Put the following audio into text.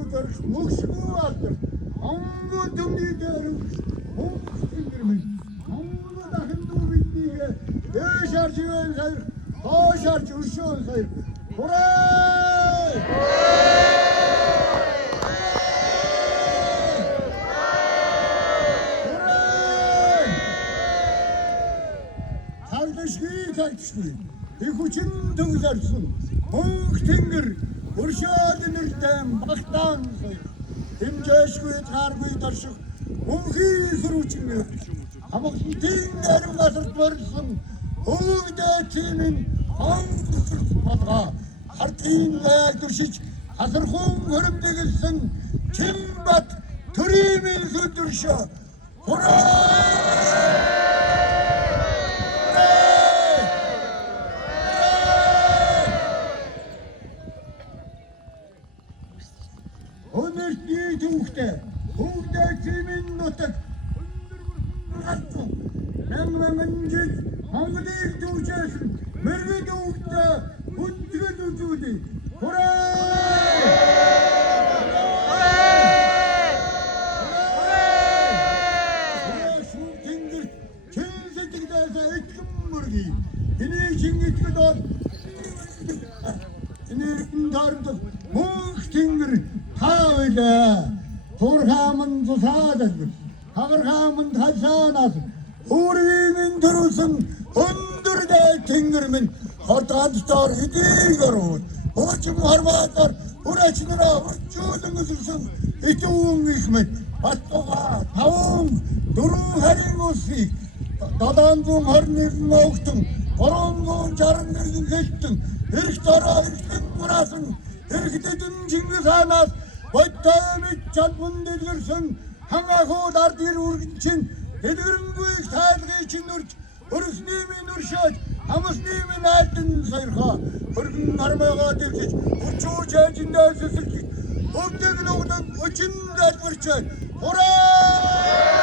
Өөдөр мөксгүй алдар. Онгоо дүмний дээр мөнгөсгэрмэн. Онгоо дахин дүүбиднийг дээш харж ивэл сая, хоош харж өршөөн сая. Хураа! Тагтшгүй. Их хүчин төгсөрсөн. Мөнх тэнгэр өршөөл нэртэм багтаан сая. Хэмжээшгүй тааргүй дорших мөнхийн хөрүүчнээ. Хамагтын нарийн гасарт барьсан өвгдөө чимэн хангасрт батга. Хартын лайг дуршиж хасархун хөрөмдөглсөн Чимбат төрийн сүдэршө. Хураа! Өнөртний түүхтэй хөвгдөө чимэн нутаг Нэмэн жил Монголыг дүүжсэн мэрэгд үүхтэй хүндэгэд үзүүлээ. Тэнгэр чинсэдэгдээсээ итгэн мөргий. Энийг чингэтгэд бол энэрхэн дарамт мөнх тэнгэр таавлаа. Турхаман тусаад хагархаман тасаанаас өөрийн төрүүлсэн өндөрдөө тэнгэр минь хотооддоор хэдийг орвол очим хармаатар урачнараа урчуулан өсөрсөн итүүн их минь баттугаа таван дөрвөн харин усыг 721 огтон 361 хэлтэн эрх дараа эрхлэн мураасан эрхтэдэн Чингис хаанаас бодтоймит чалбан дэлгэрсэн хангахууд ард ир үргэнчин дэлгэрэнгүй тайлгыг чинүрч өрсний минь өршөөж хамсны минь айлдан сойрхоо өргөн нармайгаа дэвсэж өчүүж ажиндаа сэсэлж өвдөг ногдон өчин дэлгэрчээ хураа